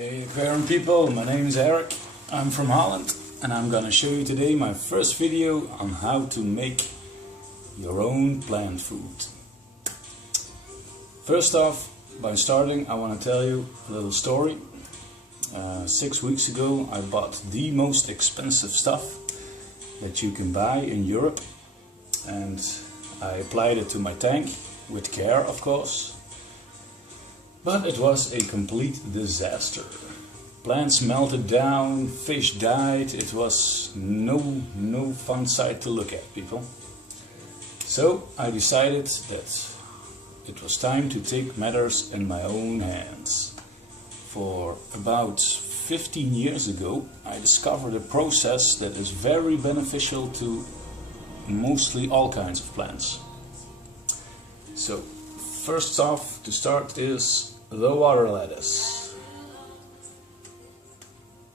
Hey aquarium people, my name is Eric, I'm from Holland and I'm gonna show you today my first video on how to make your own plant food. First off, by starting, I want to tell you a little story. 6 weeks ago I bought the most expensive stuff that you can buy in Europe, and I applied it to my tank with care, of course. But it was a complete disaster. Plants melted down, fish died. It was no fun sight to look at, people. So I decided that it was time to take matters in my own hands. For about 15 years ago, I discovered a process that is very beneficial to mostly all kinds of plants. So, first off, to start, is the water lettuce.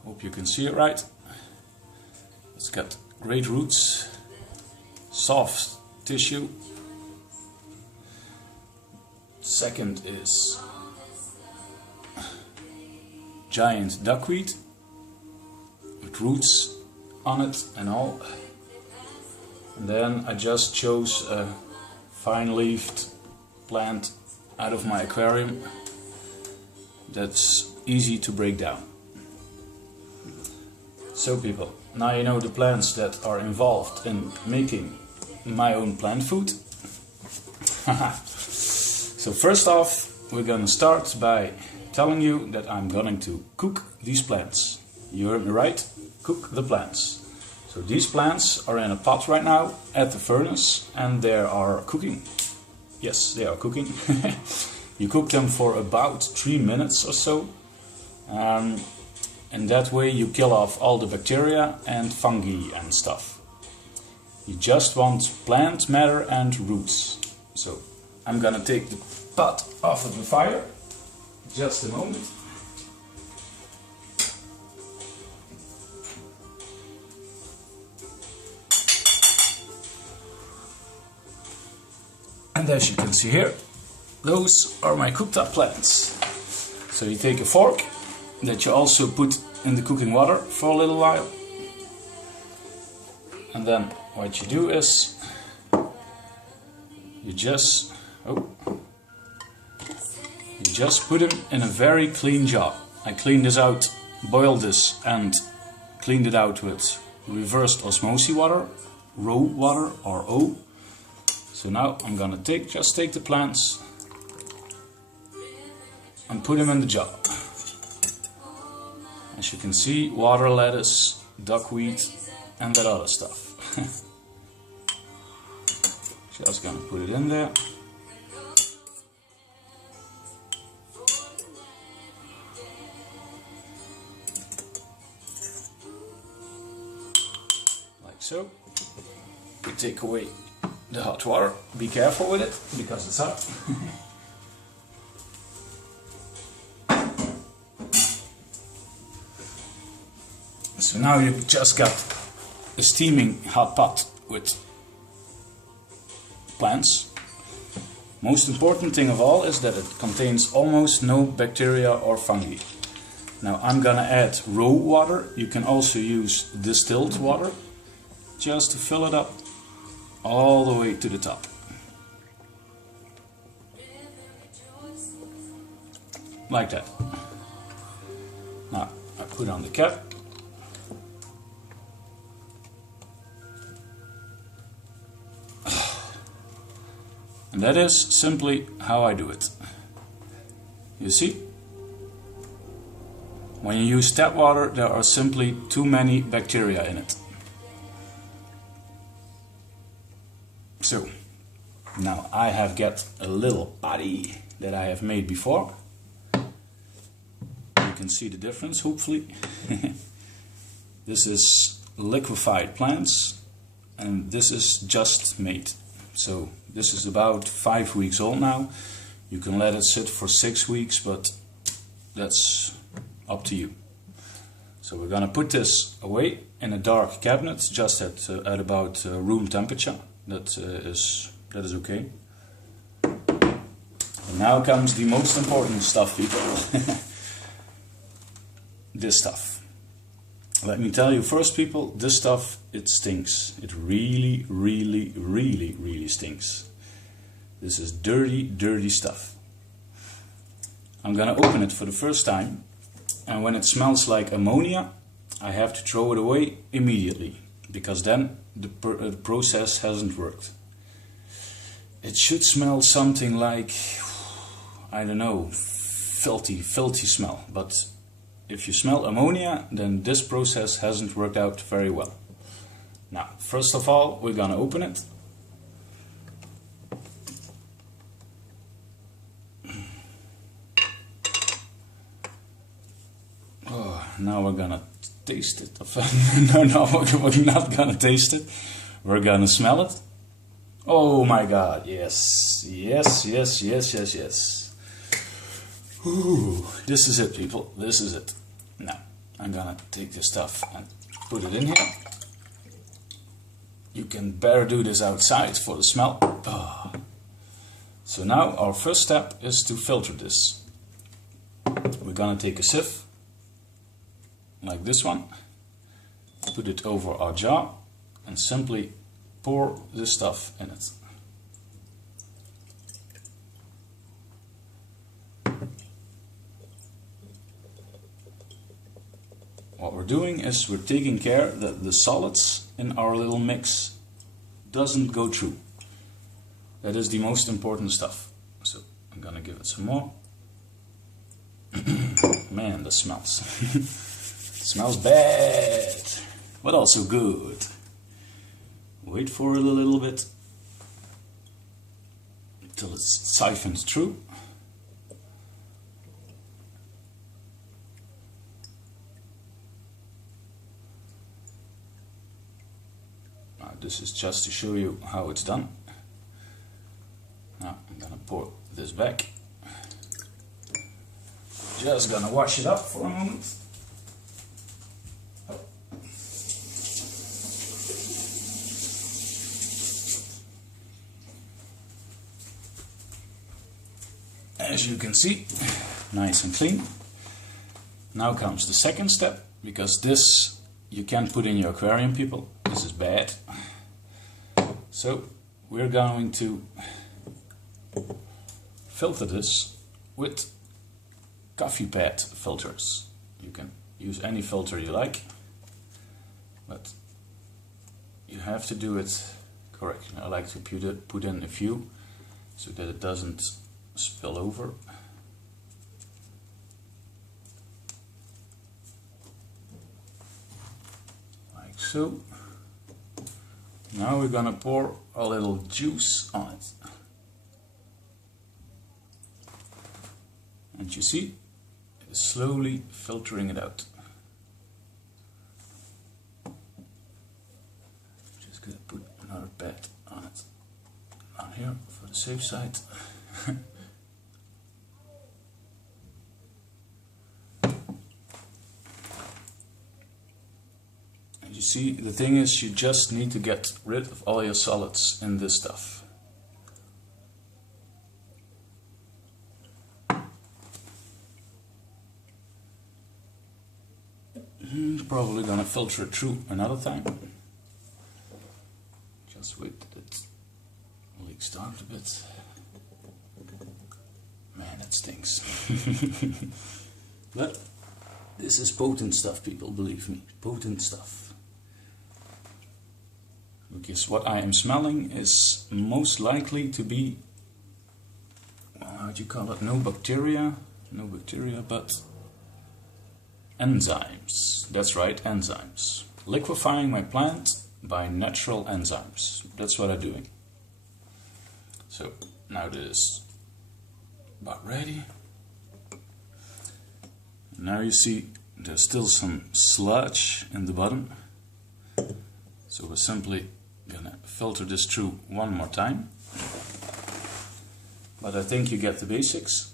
Hope you can see it right. It's got great roots, soft tissue. Second is giant duckweed with roots on it and all. And then I just chose a fine-leaved plant out of my aquarium that's easy to break down. So people, now you know the plants that are involved in making my own plant food. So first off, we're gonna start by telling you that I'm going to cook these plants. You heard me right, cook the plants. So these plants are in a pot right now at the furnace and they are cooking. Yes, they are cooking. You cook them for about 3 minutes or so. And that way you kill off all the bacteria and fungi and stuff. You just want plant matter and roots. So I'm gonna take the pot off of the fire. Just a moment. And as you can see here, those are my cooked up plants. So you take a fork that you also put in the cooking water for a little while. And then what you do is you just put them in a very clean jar. I cleaned this out, boiled this and cleaned it out with reversed osmosis water, raw water or O. So now I'm gonna just take the plants and put them in the jar. As you can see, water lettuce, duckweed and that other stuff. Just gonna put it in there. Like so. We take away the hot water. Be careful with it because it's hot. So now you've just got a steaming hot pot with plants. Most important thing of all is that it contains almost no bacteria or fungi. Now I'm gonna add raw water. You can also use distilled water just to fill it up all the way to the top. Like that. Now I put on the cap. And that is simply how I do it. You see? When you use tap water, there are simply too many bacteria in it. So, now I have got a little potty that I have made before. You can see the difference, hopefully. This is liquefied plants, and this is just made. So this is about 5 weeks old now. You can let it sit for 6 weeks, but that's up to you. So we're gonna put this away in a dark cabinet, just at about room temperature. That is okay. And now comes the most important stuff, people. this stuff. Let me tell you first, people, this stuff, it stinks. It really, really, really, really stinks. This is dirty, dirty stuff. I'm gonna open it for the first time, and when it smells like ammonia, I have to throw it away immediately, because then the process hasn't worked. It should smell something like, I don't know, filthy smell, but if you smell ammonia, then this process hasn't worked out very well. Now, first of all, we're gonna open it. Oh, now we're gonna taste it. No, we're not gonna taste it. We're gonna smell it. Oh my God, yes, yes, yes, yes, yes, yes. Ooh, this is it, people, this is it. Now, I'm gonna take this stuff and put it in here. You can better do this outside for the smell. Oh. So now our first step is to filter this. We're gonna take a sieve, like this one, put it over our jar and simply pour this stuff in it. What we're doing is we're taking care that the solids in our little mix doesn't go through. That is the most important stuff. So I'm gonna give it some more. Man, this smells. It smells bad, but also good. Wait for it a little bit until it's siphoned through. Now, this is just to show you how it's done. Now I'm gonna pour this back. Just gonna wash it up for a moment. As you can see, nice and clean. Now comes the second step, because this you can't put in your aquarium, people. This is bad. So we're going to filter this with coffee pad filters. You can use any filter you like, but you have to do it correctly. I like to put in a few so that it doesn't spill over. Like so. Now we're gonna pour a little juice on it. And you see, it's slowly filtering it out. Just gonna put another pad on it. Down here for the safe side. You see, the thing is, you just need to get rid of all your solids in this stuff. Probably gonna filter it through another time. Just wait that it leaks out a bit. Man, it stinks. But this is potent stuff, people, believe me, potent stuff. Because what I am smelling is most likely to be, how do you call it, no bacteria, but enzymes. That's right, enzymes. Liquefying my plant by natural enzymes. That's what I'm doing. So now this is about ready. Now you see there's still some sludge in the bottom. So we're simply gonna filter this through one more time. But I think you get the basics.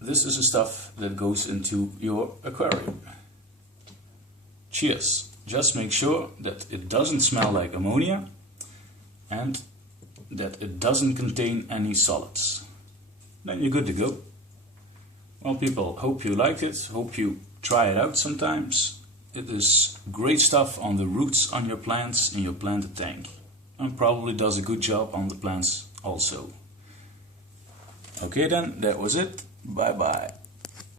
This is the stuff that goes into your aquarium. Cheers. Just make sure that it doesn't smell like ammonia and that it doesn't contain any solids. Then you're good to go. Well, people, hope you liked it. Hope you Try it out sometimes. It is great stuff on the roots on your plants in your planted tank, and probably does a good job on the plants also. Okay then, that was it. Bye bye.